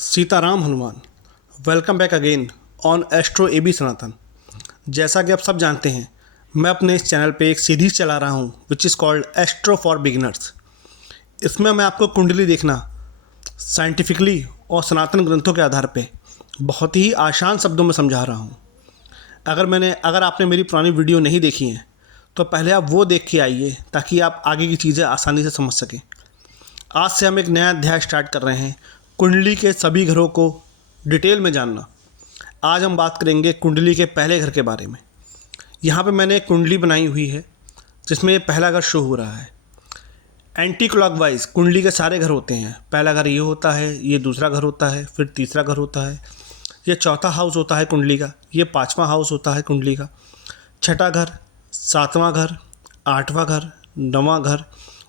Sitaram Hanuman. Welcome back again on Astro AB Sanatan. जैसा कि आप सब जानते हैं, मैं अपने इस चैनल पे एक सीरीज चला रहा हूँ which is called astro for beginners. इसमें मैं आपको कुंडली देखना साइंटिफिकली और सनातन ग्रंथों के आधार पे बहुत ही आसान शब्दों में समझा रहा हूँ। अगर आपने मेरी पुरानी वीडियो नहीं देखी है तो पहले आप वो देख के आइए ताकि आप आगे की चीज़ें आसानी से समझ सकें। आज से हम एक नया अध्याय स्टार्ट कर रहे हैं, कुंडली के सभी घरों को डिटेल में जानना। आज हम बात करेंगे कुंडली के पहले घर के बारे में। यहाँ पे मैंने एक कुंडली बनाई हुई है जिसमें ये पहला घर शो हो रहा है। एंटी क्लॉकवाइज कुंडली के सारे घर होते हैं। पहला घर ये होता है, ये दूसरा घर होता है, फिर तीसरा घर होता है, ये चौथा हाउस होता है कुंडली का, ये पाँचवा हाउस होता है कुंडली का, छठा घर, सातवां घर, आठवां घर, नौवां घर।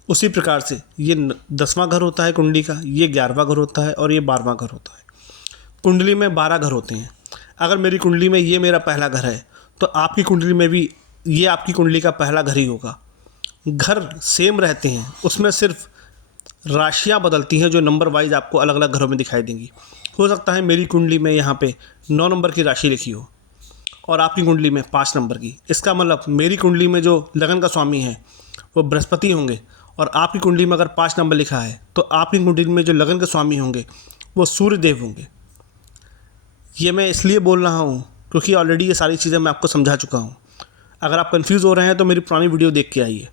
उसी प्रकार से ये 10वां घर होता है कुंडली का, ये 11वां घर होता है और ये 12वां घर होता है। कुंडली में 12 घर होते हैं। अगर मेरी कुंडली में ये मेरा पहला घर है तो आपकी कुंडली में भी ये आपकी कुंडली का पहला घर ही होगा। घर सेम रहते हैं, उसमें सिर्फ राशियां बदलती हैं जो नंबर वाइज आपको अलग अलग घरों में दिखाई देंगी। हो सकता है मेरी कुंडली में यहाँ पे 9 नंबर की राशि लिखी हो और आपकी कुंडली में 5 नंबर की। इसका मतलब मेरी कुंडली में जो लगन का स्वामी है वो बृहस्पति होंगे और आपकी कुंडली में अगर 5 नंबर लिखा है तो आपकी कुंडली में जो लगन के स्वामी होंगे वो सूर्य देव होंगे। ये मैं इसलिए बोल रहा हूँ क्योंकि ऑलरेडी ये सारी चीज़ें मैं आपको समझा चुका हूँ। अगर आप कंफ्यूज हो रहे हैं तो मेरी पुरानी वीडियो देख के आइए,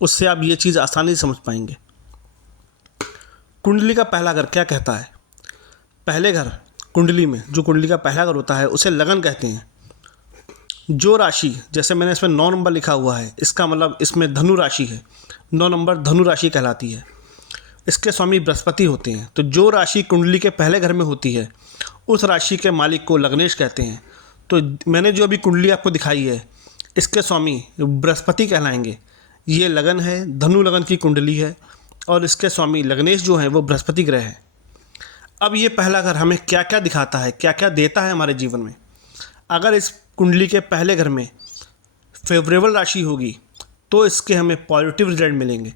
उससे आप ये चीज़ आसानी से समझ पाएंगे। कुंडली का पहला घर क्या कहता है? पहले घर कुंडली में जो कुंडली का पहला घर होता है उसे लगन कहते हैं। जो राशि, जैसे मैंने इसमें 9 नंबर लिखा हुआ है, इसका मतलब इसमें धनु राशि है। 9 नंबर धनु राशि कहलाती है। इसके स्वामी बृहस्पति होते हैं। तो जो राशि कुंडली के पहले घर में होती है उस राशि के मालिक को लग्नेश कहते हैं। तो मैंने जो अभी कुंडली आपको दिखाई है इसके स्वामी बृहस्पति कहलाएंगे। ये लगन है, धनु लगन की कुंडली है और इसके स्वामी लग्नेश जो हैं वो बृहस्पति ग्रह है। अब ये पहला घर हमें क्या क्या दिखाता है, क्या क्या देता है हमारे जीवन में। अगर इस कुंडली के पहले घर में फेवरेबल राशि होगी तो इसके हमें पॉजिटिव रिजल्ट मिलेंगे,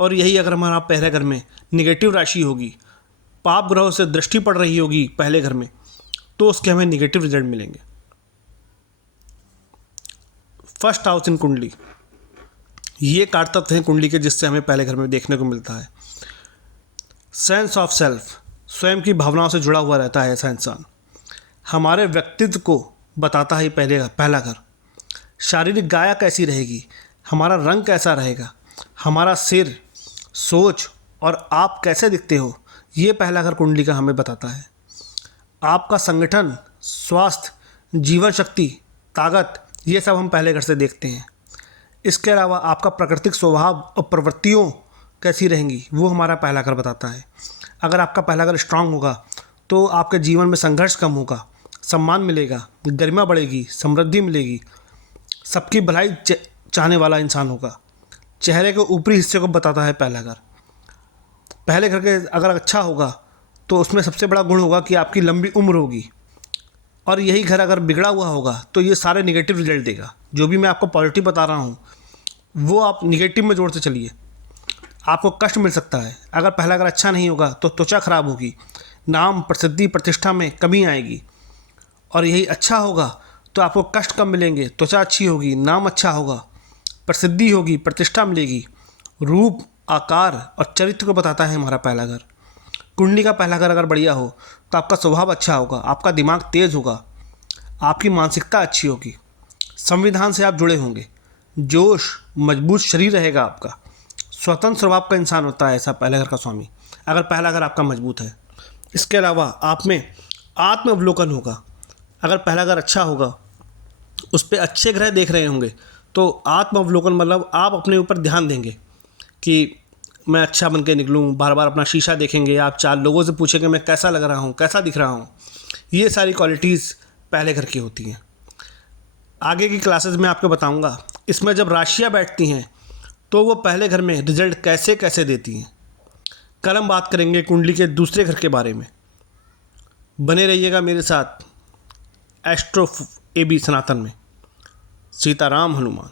और यही अगर हमारा पहले घर में निगेटिव राशि होगी, पाप ग्रहों से दृष्टि पड़ रही होगी पहले घर में, तो उसके हमें निगेटिव रिजल्ट मिलेंगे। फर्स्ट हाउस इन कुंडली, ये कारतत्व हैं कुंडली के जिससे हमें पहले घर में देखने को मिलता है। सेंस ऑफ सेल्फ, स्वयं की भावनाओं से जुड़ा हुआ रहता है ऐसा इंसान। हमारे व्यक्तित्व को बताता है पहला घर। शारीरिक काया कैसी रहेगी, हमारा रंग कैसा रहेगा, हमारा सिर, सोच और आप कैसे दिखते हो, ये पहला घर कुंडली का हमें बताता है। आपका संगठन, स्वास्थ्य, जीवन शक्ति, ताकत, ये सब हम पहले घर से देखते हैं। इसके अलावा आपका प्राकृतिक स्वभाव और प्रवृत्तियों कैसी रहेंगी वो हमारा पहला घर बताता है। अगर आपका पहला घर स्ट्रांग होगा तो आपके जीवन में संघर्ष कम होगा, सम्मान मिलेगा, गरिमा बढ़ेगी, समृद्धि मिलेगी, सबकी भलाई चाहने वाला इंसान होगा। चेहरे के ऊपरी हिस्से को बताता है पहला घर। पहले घर के अगर अच्छा होगा तो उसमें सबसे बड़ा गुण होगा कि आपकी लंबी उम्र होगी, और यही घर अगर बिगड़ा हुआ होगा तो ये सारे निगेटिव रिजल्ट देगा। जो भी मैं आपको पॉजिटिव बता रहा हूँ वो आप निगेटिव में जोड़ते चलिए, आपको कष्ट मिल सकता है। अगर पहला घर अच्छा नहीं होगा तो त्वचा खराब होगी, नाम, प्रसिद्धि, प्रतिष्ठा में कमी आएगी, और यही अच्छा होगा तो आपको कष्ट कम मिलेंगे, त्वचा अच्छी होगी, नाम अच्छा होगा, प्रसिद्धि होगी, प्रतिष्ठा मिलेगी। रूप, आकार और चरित्र को बताता है हमारा पहला घर। कुंडली का पहला घर अगर बढ़िया हो तो आपका स्वभाव अच्छा होगा, आपका दिमाग तेज होगा, आपकी मानसिकता अच्छी होगी, संविधान से आप जुड़े होंगे, जोश, मजबूत शरीर रहेगा आपका, स्वतंत्र स्वभाव का इंसान होता है ऐसा पहले घर का स्वामी, अगर पहला घर आपका मजबूत है। इसके अलावा आप में आत्म अवलोकन होगा। अगर पहला घर अच्छा होगा, उस पर अच्छे ग्रह देख रहे होंगे तो आत्म अवलोकन मतलब आप अपने ऊपर ध्यान देंगे कि मैं अच्छा बन के निकलूँ। बार बार अपना शीशा देखेंगे, आप 4 लोगों से पूछेंगे मैं कैसा लग रहा हूँ, कैसा दिख रहा हूँ। ये सारी क्वालिटीज़ पहले घर की होती हैं। आगे की क्लासेस में आपको बताऊँगा इसमें जब राशियाँ बैठती हैं तो वो पहले घर में रिजल्ट कैसे कैसे देती हैं। कल हम बात करेंगे कुंडली के दूसरे घर के बारे में। बने रहिएगा मेरे साथ एस्ट्रो एबी सनातन में। सीताराम हनुमान।